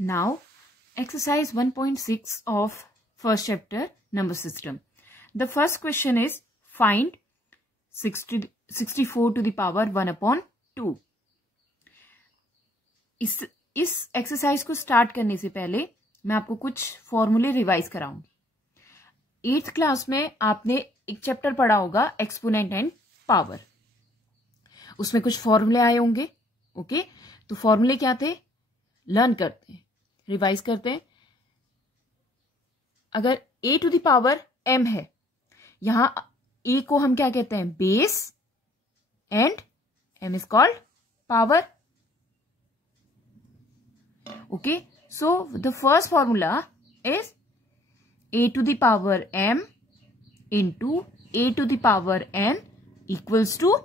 Now, exercise 1.6 of first chapter, number system. The first question is, find 64 to the power 1 upon 2. इस exercise को start करने से पहले मैं आपको कुछ फॉर्मूले रिवाइज कराऊंगी। 8th क्लास में आपने एक चैप्टर पढ़ा होगा, एक्सपोनेंट एंड पावर। उसमें कुछ फॉर्मूले आए होंगे। ओके, तो फॉर्मूले क्या थे, लर्न करते हैं, रिवाइज करते हैं। अगर a to the power m है, यहां a को हम क्या कहते हैं, base, and m is called power. Okay, so the first formula is a to the power m into a to the power n equals to,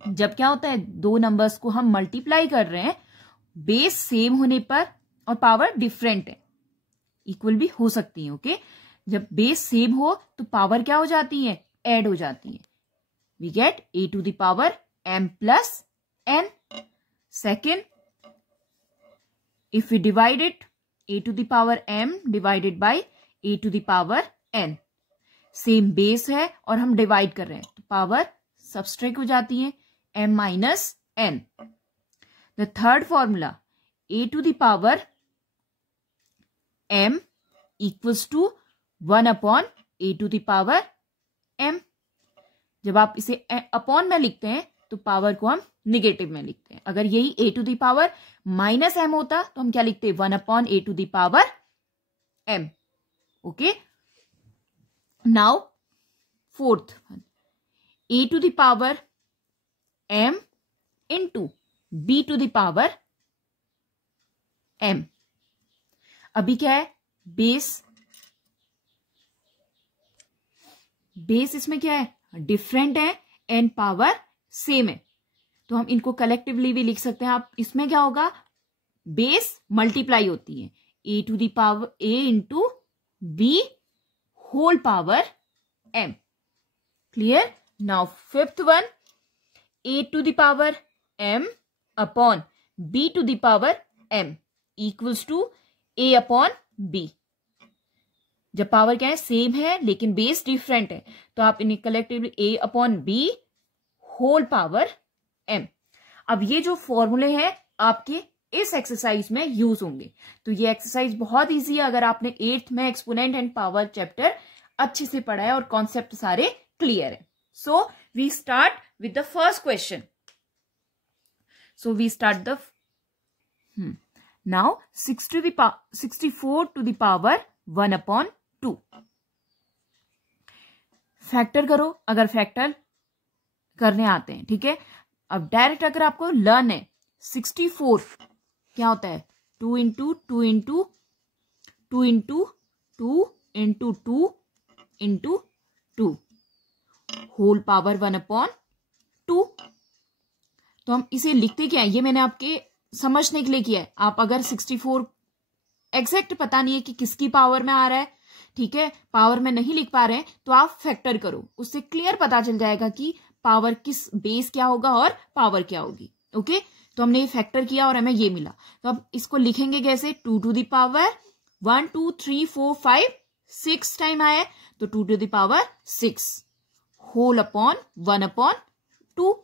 जब क्या होता है, दो नंबर्स को हम मल्टीप्लाई कर रहे हैं, बेस सेम होने पर और पावर डिफरेंट है, इक्वल भी हो सकती है। ओके, जब बेस सेम हो तो पावर क्या हो जाती है, ऐड हो जाती है। We get a to the power m plus n. Second, if we divide it, a to the power m divided by a to the power n, same base है और हम डिवाइड कर रहे हैं तो पावर सबट्रैक्ट हो जाती है, m minus n. The third formula, a to the power m equals to 1 upon a to the power m. जब आप इसे अपॉन में लिखते हैं तो पावर को हम निगेटिव में लिखते हैं। अगर यही a to the power minus m होता तो हम क्या लिखते हैं, 1 upon a to the power m. Okay, now fourth, a to the power m into b to the power m. अभी क्या है, बेस इसमें क्या है, डिफरेंट है, एंड पावर सेम है, तो हम इनको कलेक्टिवली भी लिख सकते हैं। आप इसमें क्या होगा, बेस मल्टीप्लाई होती है, a to the power a into b whole power m. Clear? Now fifth one, a to the power m upon b to the power m equals to a upon b. जब power क्या है, same है लेकिन base different है, तो आप इन्हें collectively a upon b whole power m. अब ये जो फॉर्मूले हैं आपके इस एक्सरसाइज में यूज होंगे। तो ये एक्सरसाइज बहुत इजी है अगर आपने 8th में एक्सपोनेंट एंड पावर चैप्टर अच्छे से पढ़ा है और कॉन्सेप्ट सारे क्लियर है। So we start with the first question. So we start the now 64 to the power 1 upon 2. Factor करो अगर फैक्टर करने आते हैं, ठीक है। अब डायरेक्ट अगर आपको लर्न है, 64 क्या होता है, 2 into 2 into 2 into 2 into 2 into 2 whole power 1 upon 2. तो हम इसे लिखते क्या है, ये मैंने आपके समझने के लिए किया है। आप अगर 64 एग्जैक्ट पता नहीं है कि किसकी पावर में आ रहा है, ठीक है, पावर में नहीं लिख पा रहे हैं, तो आप फैक्टर करो, उससे क्लियर पता चल जाएगा कि पावर किस बेस क्या होगा और पावर क्या होगी। ओके, तो हमने ये फैक्टर किया और हमें ये मिला। तो अब इसको लिखेंगे कैसे, 2 टू दी पावर 1 2 3 4 5 6 टाइम आया, तो 2 to the power 6 whole upon 1 upon 2.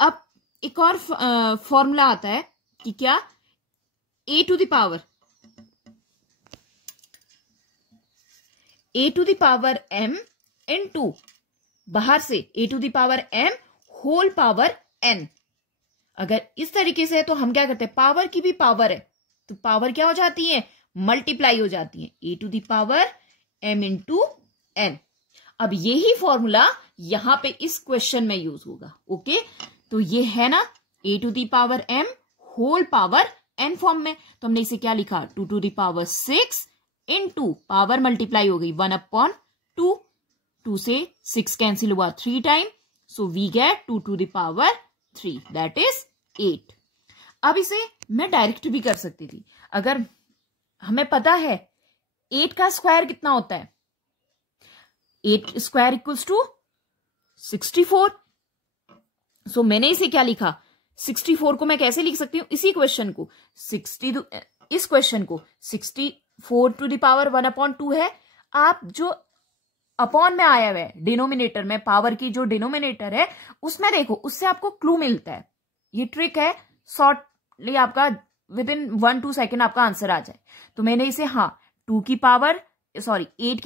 अब एक और फॉर्मूला आता है कि क्या, a to the power m into बाहर से a to the power m whole power n. अगर इस तरीके से है तो हम क्या करते हैं, पावर की भी पावर है तो पावर क्या हो जाती है, मल्टीप्लाई हो जाती है, a to the power m into n. अब यही फॉर्मूला यहां पे इस क्वेश्चन में यूज होगा। ओके, तो ये है ना a to the power m whole power n form में, तो हमने इसे क्या लिखा, 2 to the power 6 into power multiply हो गई 1 अपॉन 2, 2 से 6 कैंसिल हुआ 3 time, so we get 2 to the power 3 that is 8. अब इसे मैं डायरेक्ट भी कर सकती थी, अगर हमें पता है 8 का स्क्वायर कितना होता है, 8 स्क्वायर इक्वल्स टू 64. सो मैंने इसे क्या लिखा, 64 को मैं कैसे लिख सकती हूँ, इसी क्वेश्चन को इस क्वेश्चन को 64 टू द पावर 1/2 है। आप जो अपॉन में आया हुआ है डिनोमिनेटर में, पावर की जो डिनोमिनेटर है उसमें देखो, उससे आपको क्लू मिलता है। ये ट्रिक है, शॉर्टली आपका विद इन 1-2 सेकेंड आपका आंसर आ जाए। तो मैंने इसे 8 की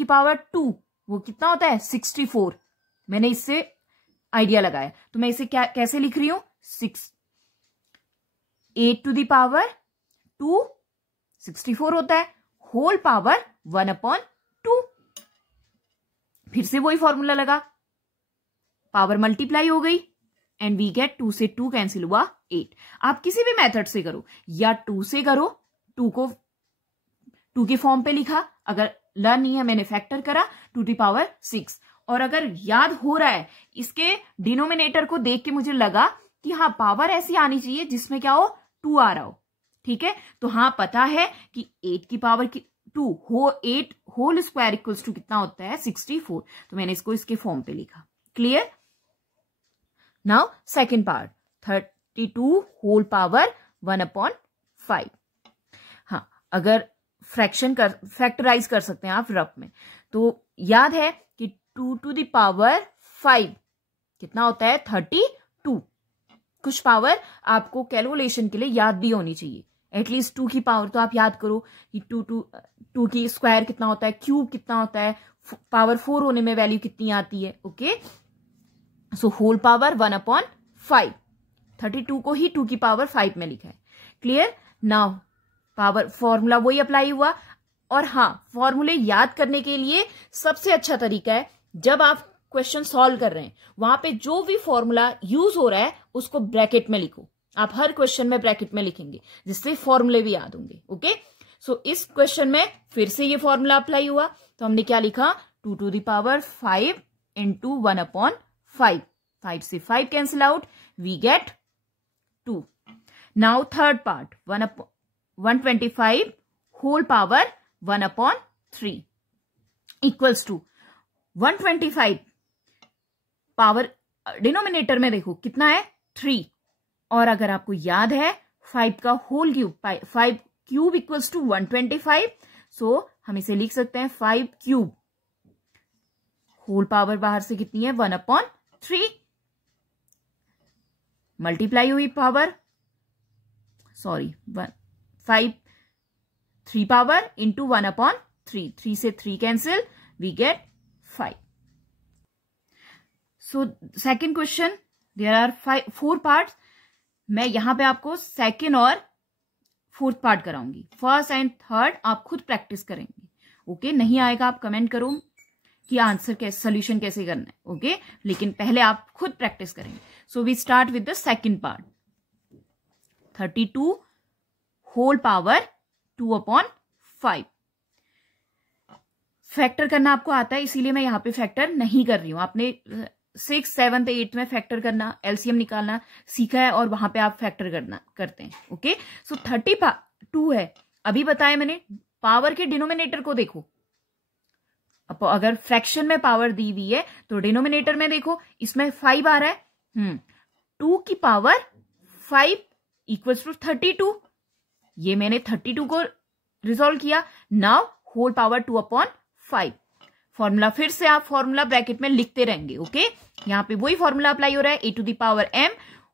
पावर 2 वो कितना होता है 64, मैंने इससे आइडिया लगाया। तो मैं इसे कैसे लिख रही हूं, 8 टू द पावर 2 64 होता है, होल पावर 1/2। फिर से वही फॉर्मूला लगा, पावर मल्टीप्लाई हो गई एंड वी गेट 2 से 2 कैंसिल हुआ 8। आप किसी भी मेथड से करो, या 2 से करो, 2 को 2 के फॉर्म पे लिखा, अगर लर्न नहीं है मैंने फैक्टर करा 2 टू पावर 6। और अगर याद हो रहा है, इसके डिनोमिनेटर को देख के मुझे लगा कि हाँ पावर ऐसी आनी चाहिए जिसमें क्या हो 2 आ रहा हो, ठीक है। तो हाँ पता है कि 8 की पावर की 2 8 होल स्क्वायर इक्वल्स टू कितना होता है 64। तो मैंने इसको इसके फॉर्म पे लिखा। Clear. Now second part, 32 whole power 1/5। हाँ, अगर फैक्टराइज कर सकते हैं आप रफ में, तो याद है कि 2 टू द पावर 5 कितना होता है 32। कुछ पावर आपको कैलकुलेशन के लिए याद भी होनी चाहिए, एटलीस्ट 2 की पावर तो आप याद करो कि 2 की स्क्वायर कितना होता है, क्यूब कितना होता है, पावर 4 होने में वैल्यू कितनी आती है। ओके, सो होल पावर 1/5, 32 को ही 2 की पावर 5 में लिखा है। क्लियर। नाउ पावर फॉर्मूला वही अप्लाई हुआ। और हाँ, फॉर्मूले याद करने के लिए सबसे अच्छा तरीका है, जब आप क्वेश्चन सॉल्व कर रहे हैं वहां पे जो भी फॉर्मूला यूज हो रहा है उसको ब्रैकेट में लिखो। आप हर क्वेश्चन में ब्रैकेट में लिखेंगे जिससे फॉर्मूले भी याद होंगे। ओके, सो इस क्वेश्चन में फिर से ये फॉर्मूला अप्लाई हुआ, तो हमने क्या लिखा 2 टू द पावर 5 इंटू 1/5। 5 से 5 cancel out, we get 2। Now third part, 125 whole power 1/3 equals to 125 power denominator में देखो कितना है 3, और अगर आपको याद है 5 का whole cube, 5 cube equals to 125। So हम इसे लिख सकते हैं 5 क्यूब, होल पावर बाहर से कितनी है 1/3, मल्टीप्लाई हुई पावर, सॉरी 5 3 पावर इंटू 1/3, 3 से 3 cancel, we get 5। So second question, there are 4 parts. मैं यहां पे आपको सेकेंड और फोर्थ पार्ट कराऊंगी, फर्स्ट एंड थर्ड आप खुद प्रैक्टिस करेंगे। ओके, नहीं आएगा आप कमेंट करो कि आंसर कैसे, सोल्यूशन कैसे करना है। ओके, लेकिन पहले आप खुद प्रैक्टिस करेंगे। So we start with the second part, 32 whole power 2/5। Factor करना आपको आता है, इसीलिए मैं यहां पे फैक्टर नहीं कर रही हूं। आपने 6, 7, 8 में फैक्टर करना, एलसीएम निकालना सीखा है और वहां पे आप फैक्टर करते हैं। ओके, सो 32 है, अभी बताया मैंने। पावर के डिनोमिनेटर को देखो, अब अगर फ्रैक्शन में पावर दी हुई है तो डिनोमिनेटर में देखो, इसमें 5 आ रहा है। 2 की पावर 5 इक्वल्स टू 32। ये मैंने 32 को रिजोल्व किया। Now whole power 2/5। फॉर्मूला फिर से आप फॉर्मूला ब्रैकेट में लिखते रहेंगे। ओके, यहां पे वही फॉर्मूला अप्लाई हो रहा है, a to the power m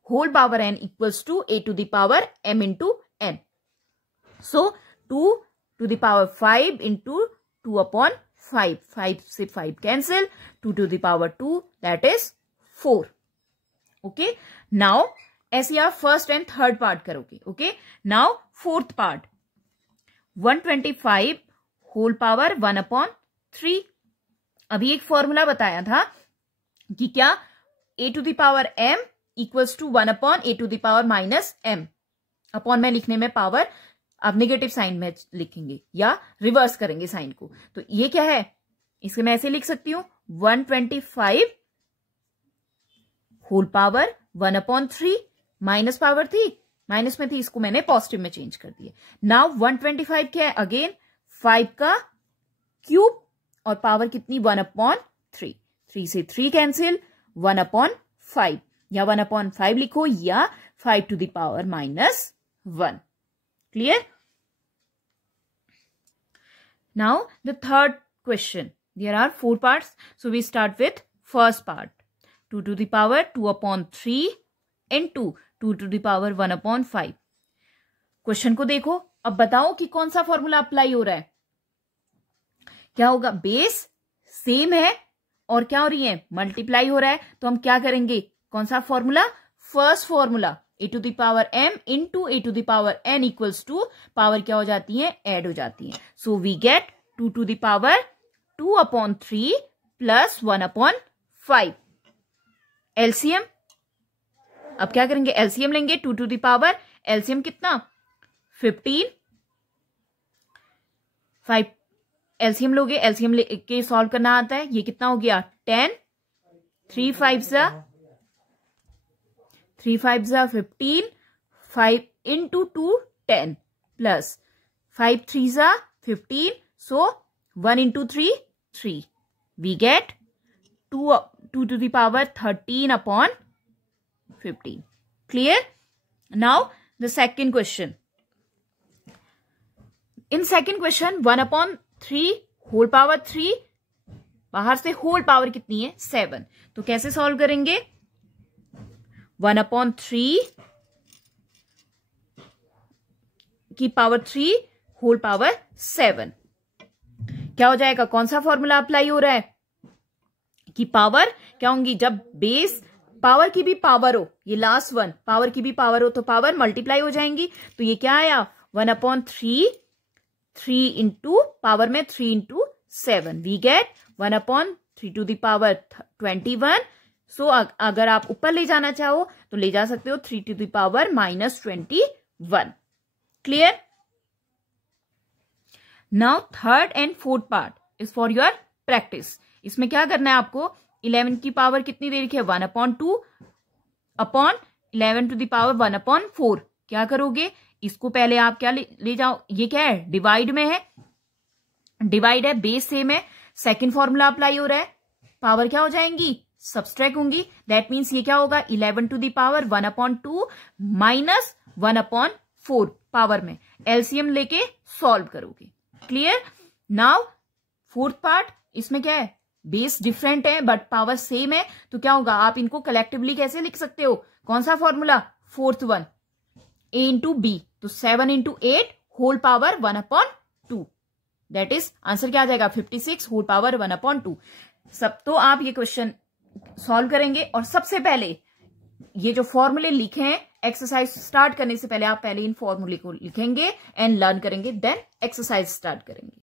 whole power n equals to a to the power m into n। So 2 to the power 5 into 2/5, 5 से 5 cancel, 2 to the power 2 that is 4। Okay, now ऐसे आप first and third part करोगे। Okay, now fourth part, 125 whole power 1/3। अभी एक formula बताया था कि क्या a to the power m equals to 1/a to the power minus m। Upon में लिखने में पावर आप नेगेटिव साइन में लिखेंगे या रिवर्स करेंगे साइन को। तो ये क्या है, इसे मैं ऐसे लिख सकती हूं 125 होल पावर 1/3, माइनस पावर थी, माइनस में थी, इसको मैंने पॉजिटिव में चेंज कर दिया। नाउ 125 क्या है, अगेन 5 का क्यूब और पावर कितनी 1/3, 3 से 3 कैंसिल, 1/5 या 1/5 लिखो या 5 to the power -1. Clear? Now the third question. There are 4 parts. So we start with first part. 2 to the power 2/3 into 2 to the power 1/5. Question को देखो, अब बताओ कि कौन सा फॉर्मूला अप्लाई हो रहा है. क्या होगा, बेस सेम है और क्या हो रही है, मल्टीप्लाई हो रहा है. तो हम क्या करेंगे, कौन सा formula, first formula a to the power m into a to the power n equals to power क्या हो जाती है, ऐड हो जाती है. So we get 2 to the power 2/3 plus 1/5. LCM, अब क्या करेंगे, एलसीएम लेंगे. 2 to the power एलसीएम कितना, 15. 5 एलसीएम लोगे, एलसीएम लेके सॉल्व करना आता है. ये कितना हो गया, 10. 3 5 जा 15. 5 into 2 10 प्लस 5 3 जा 15. सो 1 into 3 3. We get 2 to the power 13/15. Clear? Now the second question. In second question 1/3 whole power 3, बाहर से होल पावर कितनी है, 7. तो कैसे सॉल्व करेंगे, 1/3 की पावर 3 होल पावर 7. क्या हो जाएगा, कौन सा फॉर्मूला अप्लाई हो रहा है कि पावर क्या होंगी, जब बेस पावर की भी पावर हो, ये लास्ट वन पावर की भी पावर हो तो पावर मल्टीप्लाई हो जाएंगी. तो ये क्या आया, 1/3 3 इंटू पावर में 3 into 7. We get 1/3 to the power 21. So अगर आप ऊपर ले जाना चाहो तो ले जा सकते हो 3 to the power -21. Clear? Now third and fourth part is for your practice. इसमें क्या करना है आपको, 11 की पावर कितनी दे रखी है, 1/2 अपॉन 11 to the power 1/4. क्या करोगे, इसको पहले आप क्या ले जाओ, ये क्या है, डिवाइड में है, डिवाइड है, बेस सेम है. सेकंड फॉर्मूला अप्लाई हो रहा है, पावर क्या हो जाएंगी, सब्सट्रैक्ट होंगी. दैट मीन्स ये क्या होगा, 11 to the power 1/2 minus 1/4 power में. एलसीएम लेके सॉल्व करोगे. क्लियर? नाउ फोर्थ पार्ट, इसमें क्या है, बेस डिफरेंट है बट पावर सेम है. तो क्या होगा, आप इनको कलेक्टिवली कैसे लिख सकते हो, कौन सा formula, fourth one, a into b. तो 7 into 8 whole power 1/2. That is answer क्या आ जाएगा, 56 होल पावर 1/2. सब तो आप ये क्वेश्चन सॉल्व करेंगे और सबसे पहले ये जो फॉर्मूले लिखे हैं, एक्सरसाइज स्टार्ट करने से पहले आप पहले इन फॉर्मूले को लिखेंगे एंड लर्न करेंगे, देन एक्सरसाइज स्टार्ट करेंगे.